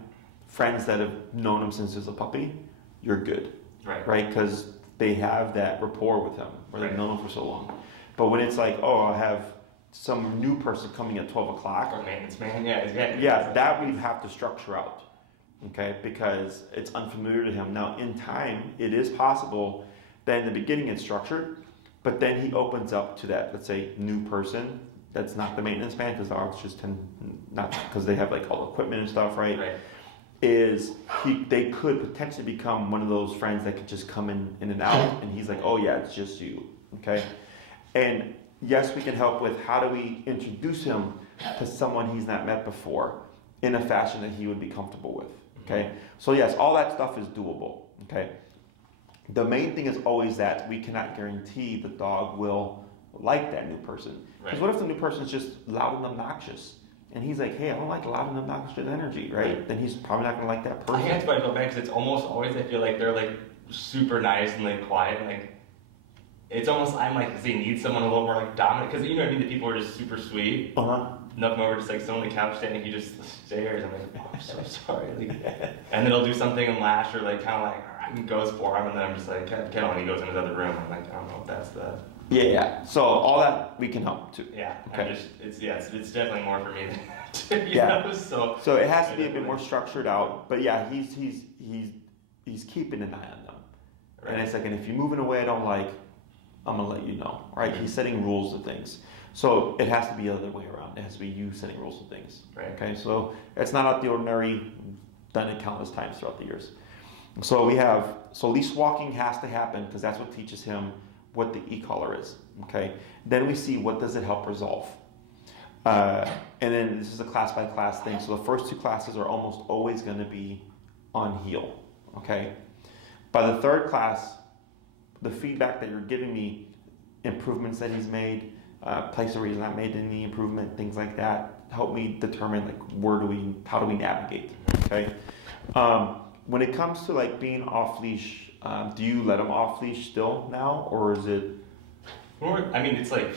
friends that have known him since he was a puppy, you're good, right? Because they have that rapport with him, or they've known him for so long. But when it's like, oh, I have some new person coming at 12 o'clock, or maintenance man, that we have to structure out, okay? Because it's unfamiliar to him. Now, in time, it is possible that in the beginning it's structured, but then he opens up to that, let's say, new person. That's not the maintenance man, because dogs just tend not, because they have like all the equipment and stuff, right? They could potentially become one of those friends that could just come in and out, and he's like, oh yeah, it's just you, okay? And yes, we can help with how do we introduce him to someone he's not met before in a fashion that he would be comfortable with, okay? So yes, all that stuff is doable, okay? The main thing is always that we cannot guarantee the dog will like that new person. Because what if the new person is just loud and obnoxious? And he's like, hey, I don't like loud and obnoxious energy, right? Then he's probably not going to like that person. I think that's why I feel bad, because it's almost always, I feel like they're like super nice and like quiet. And, like, it's almost, I'm like, does he need someone a little more like dominant? Because you know what I mean? The people are just super sweet. Nothing over, just like sit on the couch standing, he just stares. I'm like, oh, I'm so sorry. Like, and then he'll do something and lash or like kind of like, and goes for him. And then I'm just like, kennel, and he goes in his other room. I'm like, I don't know if that's the. Yeah. So all that we can help too. Yeah. Okay. It's definitely more for me than you know. So it has to be a bit more structured out. But yeah, he's keeping an eye on them. Right. And it's like, and if you're moving away, I don't like, I'm gonna let you know. Right? He's setting rules to things. So it has to be the other way around. It has to be you setting rules to things. Right. Okay. So it's not out of the ordinary. Done it countless times throughout the years. So leash walking has to happen because that's what teaches him what the e-collar is, okay? Then we see what does it help resolve. And then this is a class-by-class thing, so the first 2 classes are almost always going to be on heel, okay? By the 3rd class, the feedback that you're giving me, improvements that he's made, places where he's not made any improvement, things like that, help me determine like how do we navigate, okay? When it comes to like being off leash, do you let them off leash still now, or is it? I mean, it's like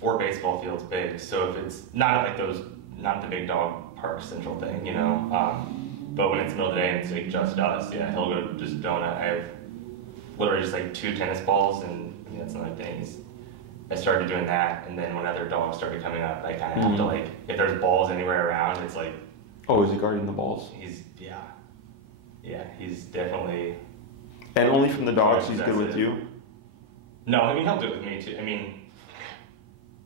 4 baseball fields big, so if it's not like those, not the big dog park central thing, you know. But when it's the middle of the day and it's like just us, yeah, he'll go just donut. I have literally just like 2 tennis balls, and I mean, that's another thing. I started doing that, and then when other dogs started coming up, I kind of have to like, if there's balls anywhere around, it's like. Oh, is he guarding the balls? He's definitely. And only from the dogs, he's good with you? No, I mean, he'll do it with me too. I mean,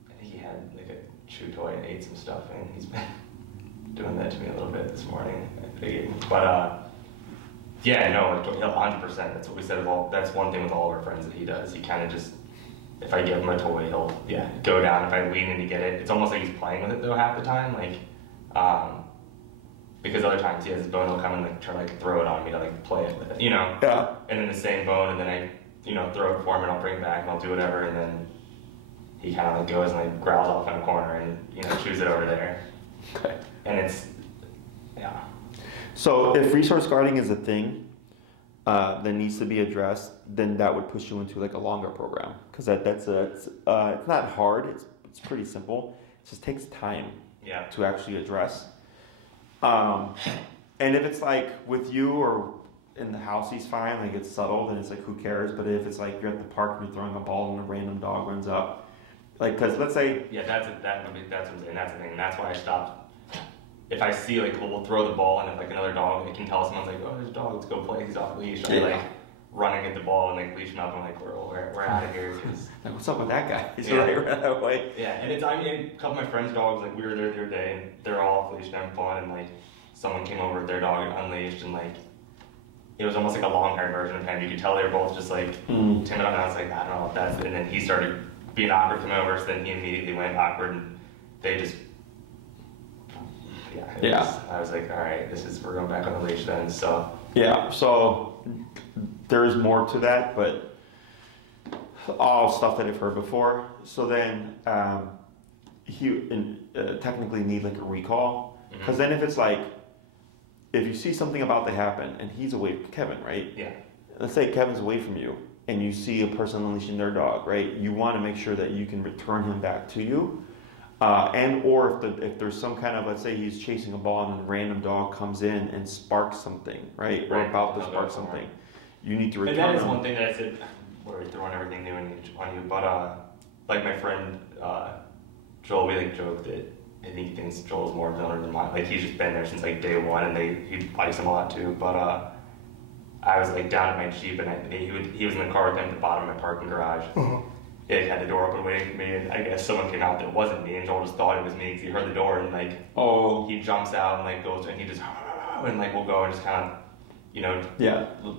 I think he had like a chew toy and ate some stuff, and he's been doing that to me a little bit this morning. But yeah, no, 100%. That's what we said. That's one thing with all of our friends that he does. He kind of just, if I give him a toy, he'll go down. If I lean in to get it, it's almost like he's playing with it though half the time. Like, because other times he has his bone, he'll come and like try to like throw it on me to like play it with it, you know. Yeah. And then the same bone, and then I, throw it for him, and I'll bring it back, and I'll do whatever, and then he kind of like goes and like growls off in a corner and chews it over there. Okay. And it's, yeah. So if resource guarding is a thing that needs to be addressed, then that would push you into like a longer program, because it's not hard. It's pretty simple. It just takes time. Yeah. To actually address. And if it's like with you or in the house, he's fine. Like it's subtle, then it's like who cares? But if it's like you're at the park and you're throwing a ball and a random dog runs up, like because let's say that's what I'm saying. That's the thing. That's why I stopped. If I see like we'll throw the ball and if like another dog, I can tell someone's like, oh, there's a dog, let's go play. He's off leash. Or like running at the ball and like leash him up. I'm like, we're out of here. Like, what's up with that guy? He's right that way. Yeah, and it's a couple of my friends' dogs. Like we were there the other day and they're all off leash and having fun, and like someone came over with their dog unleashed, and like it was almost like a long-haired version of him. You could tell they were both just like timid, and I was like, I don't know if that's it. And then he started being awkward, coming over, so then he immediately went awkward, and they just I was like, all right, we're going back on the leash then. So so there is more to that, but all stuff that I've heard before. So then he technically need like a recall, because then if it's like, if you see something about to happen and he's away from Kevin, right? Yeah. Let's say Kevin's away from you and you see a person unleashing their dog, right? You want to make sure that you can return him back to you. And or if there's some kind of, let's say he's chasing a ball and a random dog comes in and sparks something, right? Or about to spark something, you need to return him. And that is one thing that I said, we're throwing everything new on you, but like my friend Joel, we like joked that I think he thinks Joel's more villain than mine. Like he's just been there since like day one, and he likes him a lot too. But I was like down at my Jeep, and he was in the car with him at the bottom of my parking garage. He had the door open waiting for me, and I guess someone came out that wasn't me, and Joel just thought it was me because he heard the door, and like he jumps out and like goes, and he just and like we'll go and just kind of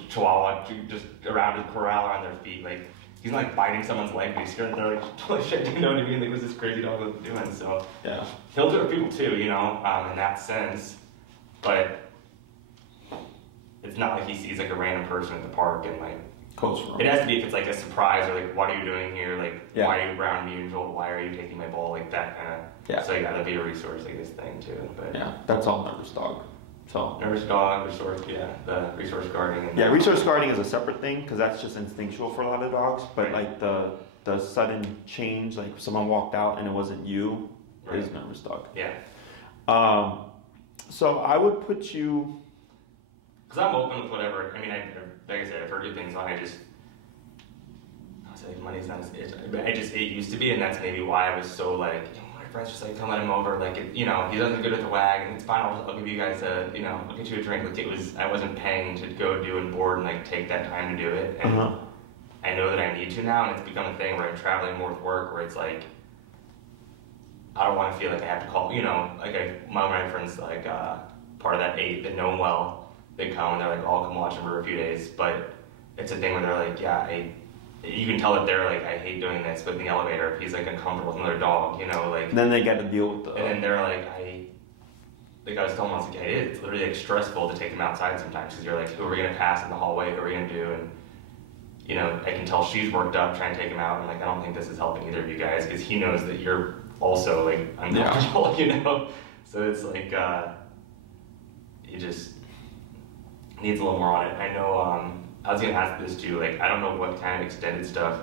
chihuahua just around his corral around their feet, like. He's not like biting someone's leg, but he's scared they're like, holy shit, you know what I mean? Like, what's this crazy dog doing? So, he'll do it for people too, in that sense. But it's not like he sees like a random person at the park and like, it has to be if it's like a surprise or like, what are you doing here? Like, why are you around me and Joel? Why are you taking my ball? Like that kind of, so that'd be a resource, I guess, thing too. But that's all nervous dog. So nervous dog, resource, the resource guarding. And resource guarding is a separate thing because that's just instinctual for a lot of dogs. But like the sudden change, like if someone walked out and it wasn't you, is nervous dog. Yeah. So I would put you. Because I'm open with whatever. I mean, like I said, I've heard good things on. I was like, money's not as it used to be, and that's maybe why I was so like. Friends just like, come let him over, like, he doesn't good with the wag, and it's fine, I'll give you guys I'll get you a drink. Like, I wasn't paying to go do and board and like take that time to do it, and I know that I need to now, and it's become a thing where I'm traveling more with work, where it's like, I don't want to feel like I have to call, like my friends, like, part of that 8 that know him well, they come and they're like, I'll come watch him for a few days, but it's a thing where they're like, you can tell that they're like, I hate doing this, but in the elevator, if he's like uncomfortable with another dog, like. Then they got to deal with And then they're like, I was telling them, I was like, it's literally like stressful to take them outside sometimes, because you're like, who are we gonna pass in the hallway? Who are we gonna do? And I can tell she's worked up trying to take him out. I'm like, I don't think this is helping either of you guys, because he knows that you're also like uncomfortable, So it's like, needs a little more on it. I know, I was gonna ask this too, like, I don't know what kind of extended stuff,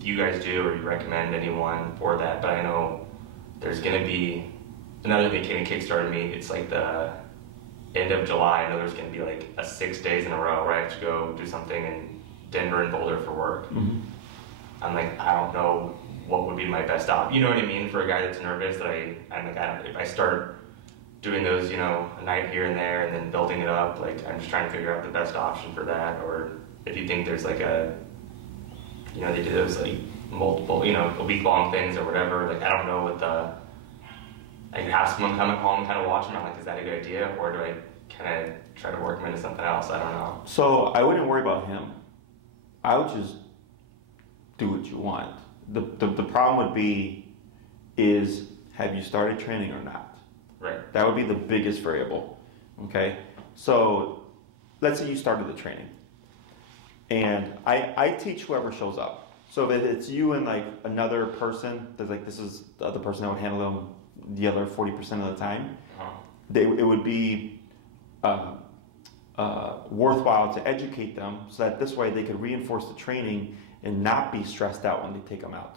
you guys do or you recommend anyone for that, but I know there's gonna be another thing that kickstarted me. It's like the end of July. I know there's gonna be like a 6 days in a row where I have to go do something in Denver and Boulder for work. Mm-hmm. I'm like, I don't know what would be my best option. You know what I mean? For a guy that's nervous, that I'm like, if I start doing those, you know, a night here and there and then building it up, like I'm just trying to figure out the best option for that. Or if you think there's like a, you know, they do those like multiple, you know, a week-long things or whatever. Like I don't know what the, I can have someone come at home and kind of watch them. I'm like, is that a good idea? Or do I kind of try to work them into something else? I don't know. So I wouldn't worry about him. I would just do what you want. The problem would be is, have you started training or not? Right. That would be the biggest variable. Okay? So let's say you started the training. And I teach whoever shows up. So if it's you and like another person, that's like, this is the other person that would handle them the other 40% of the time, it would be worthwhile to educate them so that this way they could reinforce the training and not be stressed out when they take them out.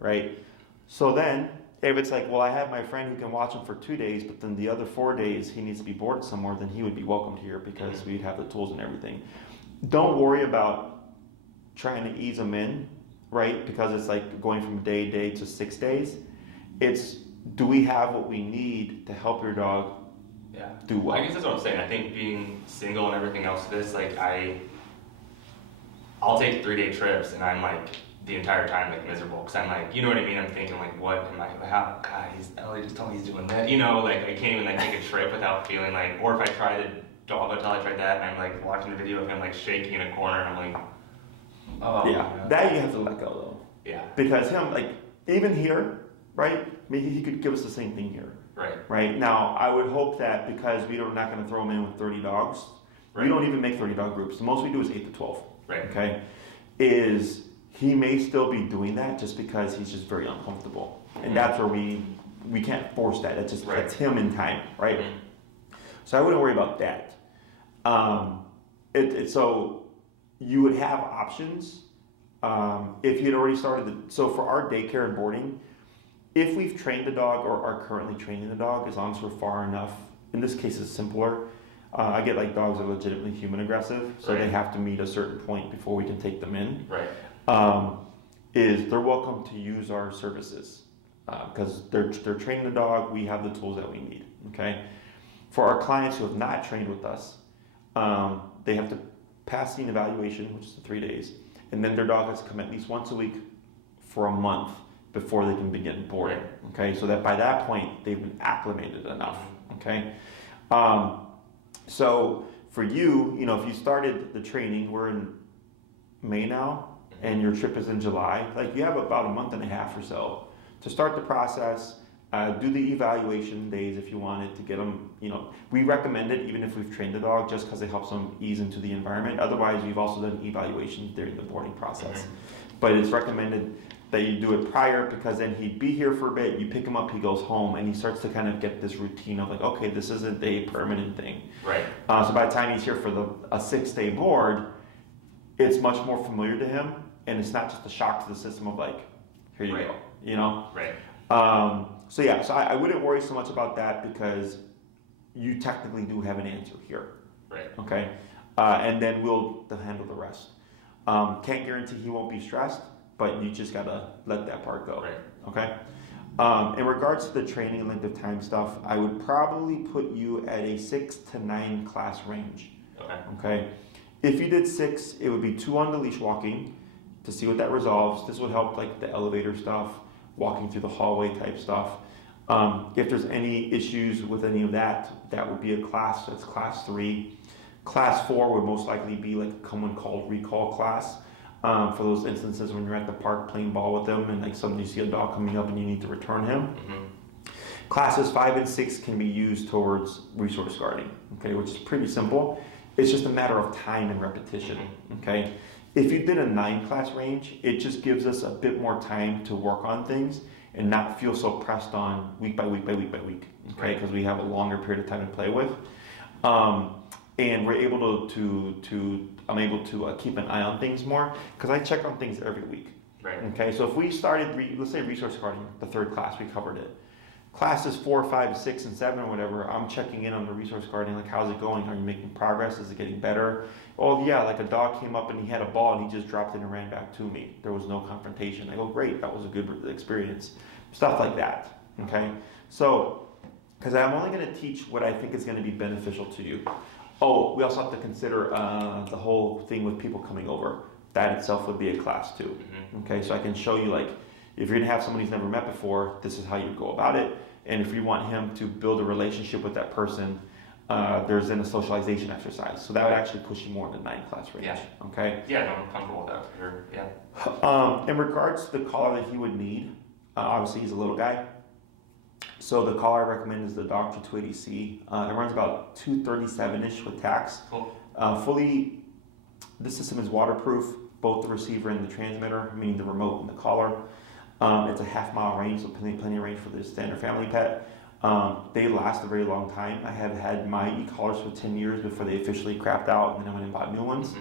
Right? So then, if it's like, well, I have my friend who can watch him for 2 days, but then the other 4 days he needs to be bored somewhere, then he would be welcomed here because we'd have the tools and everything. Don't worry about trying to ease them in, right? Because it's like going from day to 6 days. It's, do we have what we need to help your dog do well? I guess that's what I'm saying. I think being single and everything else to this, like I'll take 3-day trips and I'm like the entire time like miserable because I'm like, you know what I mean? I'm thinking like, what am I, how, God, Ellie just told me he's doing that. You know, like I can't even like take a trip without feeling like, or if I try the dog hotel, I tried that and I'm like watching the video of him like shaking in a corner and I'm like, oh. Yeah, that you have to let go though. Yeah. Because him, like, even here, right? Maybe he could give us the same thing here. Right. Now, I would hope that because we are not going to throw him in with 30 dogs, we don't even make 30 dog groups. The most we do is 8 to 12. Okay. Is he may still be doing that just because he's just very uncomfortable, and that's where we can't force that. That's just that's him in time, right? So I wouldn't worry about that. So you would have options if you had already started. So for our daycare and boarding, if we've trained the dog or are currently training the dog, as long as we're far enough, in this case it's simpler. I get like dogs are legitimately human aggressive, so they have to meet a certain point before we can take them in. Is they're welcome to use our services because they're training the dog. We have the tools that we need. Okay. For our clients who have not trained with us, they have to pass the evaluation, which is the 3 days, and then their dog has to come at least once a week for a month before they can begin boarding. Okay, so that by that point they've been acclimated enough. Okay, so for you, you know, if you started the training, we're in May now, and your trip is in July. Like you have about a month and a half or so to start the process. Do the evaluation days if you wanted to get them. You know, we recommend it even if we've trained the dog, just because it helps them ease into the environment. Otherwise, we've also done evaluations during the boarding process, but it's recommended that you do it prior because then he'd be here for a bit, you pick him up, he goes home, and he starts to kind of get this routine of like, okay, this isn't a permanent thing. So by the time he's here for a 6-day board, it's much more familiar to him, and it's not just a shock to the system of like, here you go, you know? So yeah, so I wouldn't worry so much about that because you technically do have an answer here. Okay? And then we'll handle the rest. Can't guarantee he won't be stressed, but you just gotta let that part go. Okay? In regards to the training and length of time stuff, I would probably put you at a 6 to 9 class range. Okay? If you did 6, it would be 2 on the leash walking to see what that resolves. This would help like the elevator stuff, walking through the hallway type stuff. If there's any issues with any of that, that would be a class, that's class 3. Class 4 would most likely be like someone called recall class. For those instances when you're at the park playing ball with them and like suddenly you see a dog coming up and you need to return him. Classes 5 and 6 can be used towards resource guarding, okay, which is pretty simple. It's just a matter of time and repetition, okay? If you did a 9 class range, it just gives us a bit more time to work on things and not feel so pressed on week by week by week by week, okay? Because we have a longer period of time to play with. And we're able I'm able to keep an eye on things more because I check on things every week. Right. Okay, so if we started, let's say resource carding, the third class, we covered it. Classes 4, 5, 6, and 7 or whatever, I'm checking in on the resource carding, like how's it going? Are you making progress? Is it getting better? Oh yeah, like a dog came up and he had a ball and he just dropped it and ran back to me. There was no confrontation. I go, great, that was a good experience. Stuff like that, okay? So, because I'm only gonna teach what I think is gonna be beneficial to you. Oh, we also have to consider the whole thing with people coming over. That itself would be a class too, okay? So I can show you like, if you're gonna have someone he's never met before, this is how you go about it. And if you want him to build a relationship with that person, there's then a socialization exercise. So that would actually push you more in the 9 class range. Yeah. Okay. Yeah, no, I'm comfortable with that for sure. Yeah. In regards to the collar that he would need, obviously he's a little guy. So the collar I recommend is the Dr. 280C. It runs about $237-ish with tax. Cool. This system is waterproof, both the receiver and the transmitter, meaning the remote and the collar. It's a half-mile range, so plenty of range for the standard family pet. They last a very long time. I have had my e-collars for 10 years before they officially crapped out, and then I went and bought new ones.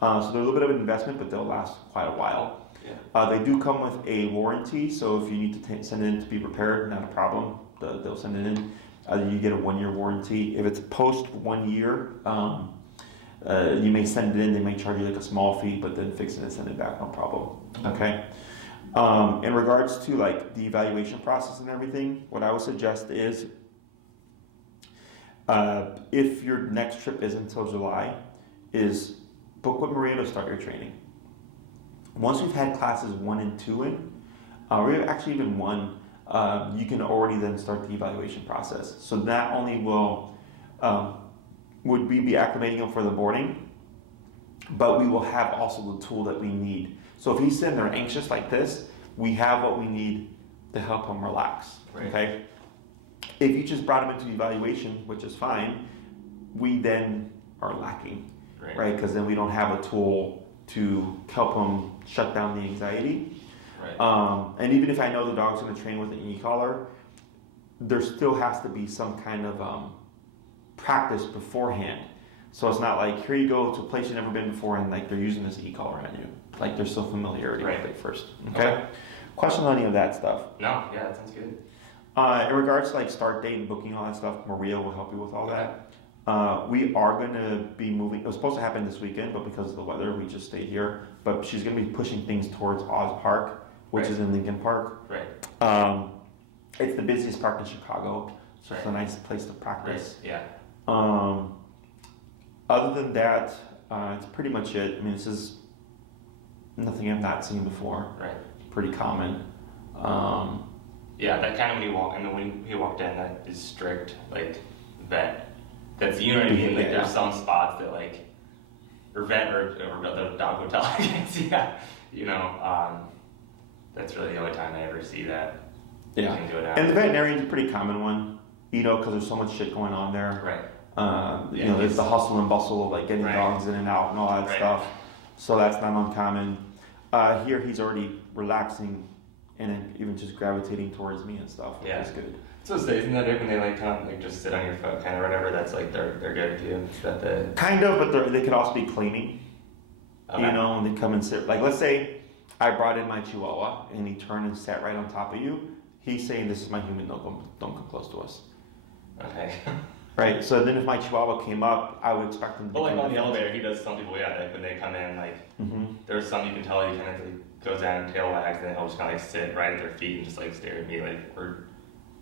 So they're a little bit of an investment, but they'll last quite a while. Yeah. They do come with a warranty, so if you need to send it in to be repaired, not a problem. They'll send it in. You get a 1-year warranty. If it's post 1 year, you may send it in. They may charge you like a small fee, but then fix it and send it back, no problem. Okay. In regards to like the evaluation process and everything, what I would suggest is if your next trip is until July, is book with Maria to start your training. Once we've had classes 1 and 2 in, or actually even 1, you can already then start the evaluation process. So not only would we be acclimating them for the boarding, but we will have also the tool that we need. So if he's sitting there anxious like this, we have what we need to help him relax, right. Okay? If you just brought him into evaluation, which is fine, we then are lacking, right? Because then we don't have a tool to help him shut down the anxiety. Right. And even if I know the dog's gonna train with an e-collar, there still has to be some kind of practice beforehand. So it's not like, here you go to a place you've never been before and like they're using this e-collar on you. Like there's still familiarity with it first. Okay? Questions on any of that stuff? No, yeah, that sounds good. In regards to like start date and booking all that stuff, Maria will help you with all that. We are going to be moving. It was supposed to happen this weekend, but because of the weather, we just stayed here. But she's going to be pushing things towards Oz Park, which is in Lincoln Park. Right. It's the busiest park in Chicago, so it's a nice place to practice. Right. Yeah. Other than that, it's pretty much it. I mean, this is nothing I've not seen before. Right. Pretty common. Yeah, that kind of when he walked in, that is strict, like vet. That's, you know what I mean? Like there's some spots that like, or vet or the dog hotel, I guess. Yeah. You know, that's really the only time I ever see that. Yeah. And the veterinarian's a pretty common one, you know, because there's so much shit going on there. Right. You know, there's the hustle and bustle of like getting dogs in and out and all that stuff. So that's not uncommon. Here he's already relaxing and then even just gravitating towards me and stuff, which is good. So isn't that it when they like kind of like just sit on your foot kind of whatever? That's like they're good with you. Is that the kind of, but they could also be claiming. Okay. You know, and they come and sit. Like let's say I brought in my Chihuahua and he turned and sat right on top of you. He's saying, "This is my human. Don't come close to us." Okay. Right. So then if my Chihuahua came up, I would expect him to. Well, like on the elevator, he does. Some people, like when they come in, like there's some you can tell he kind of like, goes down, tail wags, and then he'll just kind of like sit right at their feet and just like stare at me like we're.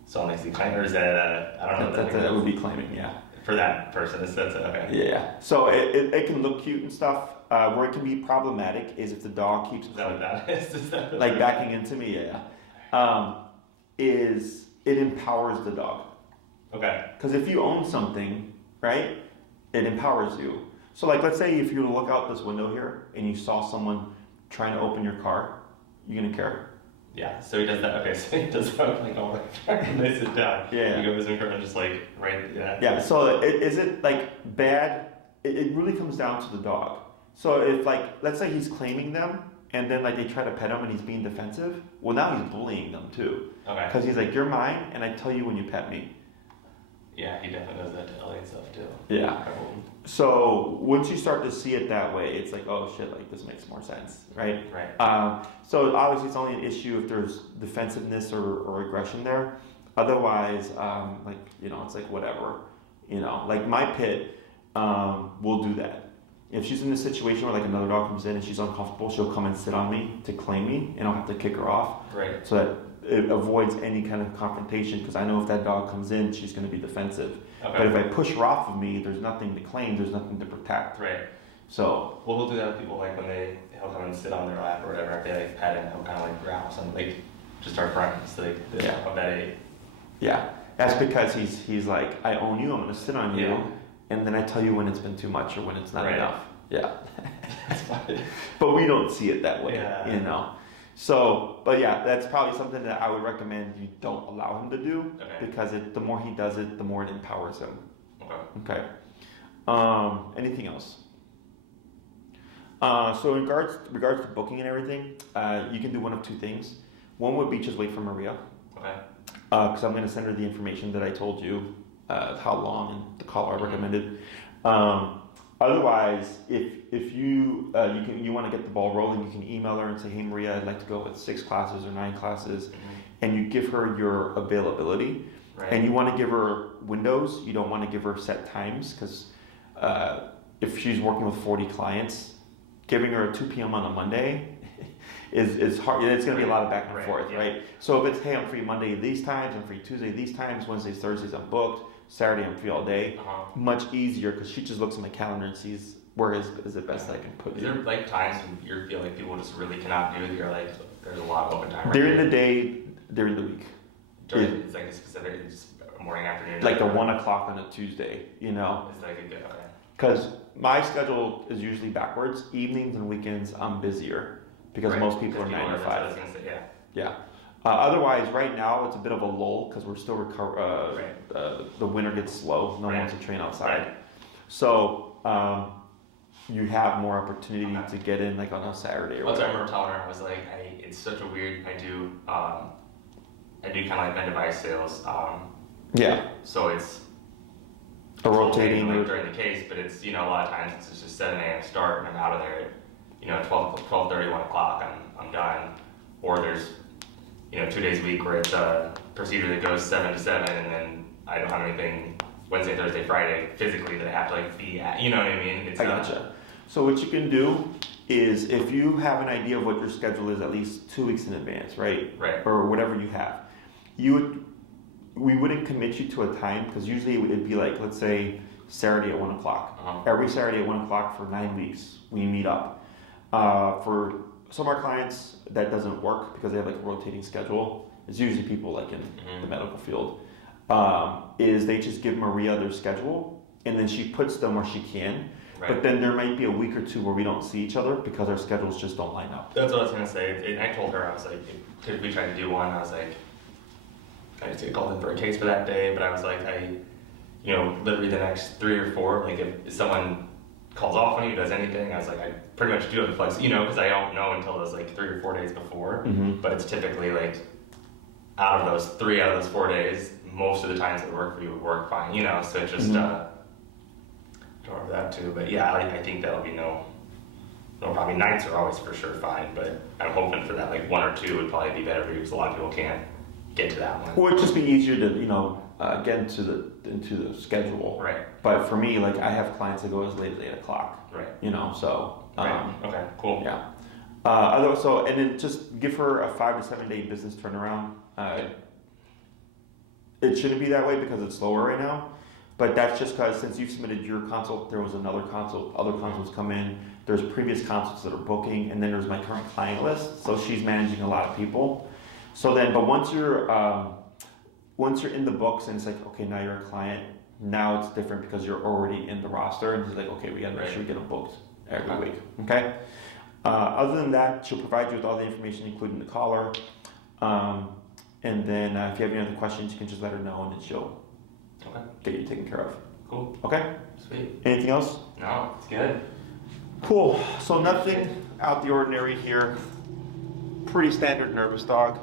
So I'm like, claim, or is that I don't know. That would be claiming, yeah. For that person, that's okay. Yeah. So it can look cute and stuff. Where it can be problematic is if the dog keeps. Is that what that is? Like backing into me, yeah. Is it empowers the dog. Okay. Because if you own something, right, it empowers you. So like, let's say if you were to look out this window here and you saw someone trying to open your car, you gonna care? Yeah. So he does that. Okay. So he does that like all the time. They sit down. Yeah. He goes in and just like right. Yeah. Yeah. So is it like bad? It really comes down to the dog. So if like, let's say he's claiming them. And then like they try to pet him and he's being defensive. Well, now he's bullying them too. Okay. Because he's like, you're mine, and I tell you when you pet me. Yeah, he definitely does that to LA and stuff too. Yeah. So once you start to see it that way, it's like, oh shit, like this makes more sense, right? Right. So obviously it's only an issue if there's defensiveness or aggression there. Otherwise, like, you know, it's like whatever, you know, like my pit will do that. If she's in a situation where like another dog comes in and she's uncomfortable, she'll come and sit on me to claim me, and I'll have to kick her off. Right. So that it avoids any kind of confrontation, because I know if that dog comes in, she's going to be defensive. Okay. But if I push her off of me, there's nothing to claim, there's nothing to protect. Right. So. Well, he'll do that with people like when he'll come and sit on their lap or whatever. If they like pet him, he'll kind of like growl something, like just start friends. So they Yeah. of that age. Yeah. That's because he's like, I own you, I'm going to sit on you, and then I tell you when it's been too much or when it's not enough. Yeah. That's funny. But we don't see it that way, Yeah. you know. So, but yeah, that's probably something that I would recommend you don't allow him to do, because the more he does it, the more it empowers him. Okay. Anything else? So in regards to booking and everything, you can do one of two things. One would be just wait for Maria. Okay. Because I'm going to send her the information that I told you, how long and the call I recommended. Otherwise, if you want to get the ball rolling, you can email her and say, hey Maria, I'd like to go with 6 classes or 9 classes, and you give her your availability. Right. And you want to give her windows. You don't want to give her set times, because if she's working with 40 clients, giving her a 2 p.m. on a Monday is hard. It's going to be a lot of back and forth, right? So if it's, hey, I'm free Monday these times, I'm free Tuesday these times, Wednesdays, Thursdays I'm booked, Saturday I'm free all day. Much easier, because she just looks at my calendar and sees where is the best I can put you. Is there like times when you feel like people just really cannot do it? You're like, there's a lot of open time. During the day, during the week. It's like a specific, it's morning, afternoon. Like the 1 o'clock on a Tuesday, you know? It's like a good, okay. Because my schedule is usually backwards. Evenings and weekends I'm busier, because most people are 9 to 5. Yeah. Otherwise, right now it's a bit of a lull, because we're still the winter gets slow. No one wants to train outside. Right. So you have more opportunity to get in, like on a Saturday or whatever. I remember telling her, I was like, it's such a weird. I do kind of like med device sales. Yeah. So it's a rotating during the case, but it's, you know, a lot of times it's just 7 a.m. start and I'm out of there at, you know, 12:30, 1 o'clock. I'm done. Or there's, you know, 2 days a week where it's a procedure that goes 7 to 7, and then I don't have anything Wednesday, Thursday, Friday physically that I have to like be at. You know what I mean? I gotcha. So what you can do is, if you have an idea of what your schedule is at least 2 weeks in advance, right? Right. Or whatever you have, we wouldn't commit you to a time, because usually it'd be like, let's say Saturday at 1 o'clock. Every Saturday at 1 o'clock for 9 weeks, we meet up. For some of our clients, that doesn't work, because they have like a rotating schedule. It's usually people like in the medical field. Is they just give Maria their schedule, and then she puts them where she can. Right. But then there might be a week or 2 where we don't see each other, because our schedules just don't line up. That's what I was gonna say. I told her, I was like, if we tried to do one, I was like, I just get called in for a case for that day, but I was like, you know, literally the next 3 or 4, like if someone calls off on you, does anything, I was like, I pretty much do have the flex, you know, because I don't know until those like 3 or 4 days before. But it's typically like out of those 3 out of those 4 days, most of the times that work for you would work fine, you know. So it just don't have that too. But yeah, I think that'll be no probably nights are always for sure fine, but I'm hoping for that like 1 or 2 would probably be better for you, because a lot of people can't get to that one. Well, it'd just be easier to, you know, get into the schedule. Right. But for me, like I have clients that go as late as 8 o'clock. Right. You know, so. Right. Okay. Cool. Yeah. And then just give her a 5 to 7 day business turnaround. It shouldn't be that way, because it's slower right now. But that's just because since you've submitted your consult, there was another consult, other consults come in, there's previous consults that are booking, and then there's my current client list. So she's managing a lot of people. So then, but once you're in the books and it's like, okay, now you're a client, now it's different, because you're already in the roster, and it's like, okay, we gotta make sure we get them booked every week, okay? Other than that, she'll provide you with all the information, including the caller. And then if you have any other questions, you can just let her know, and then she'll get you taken care of. Cool. Okay? Sweet. Anything else? No, it's good. Cool. So nothing out the ordinary here. Pretty standard nervous dog.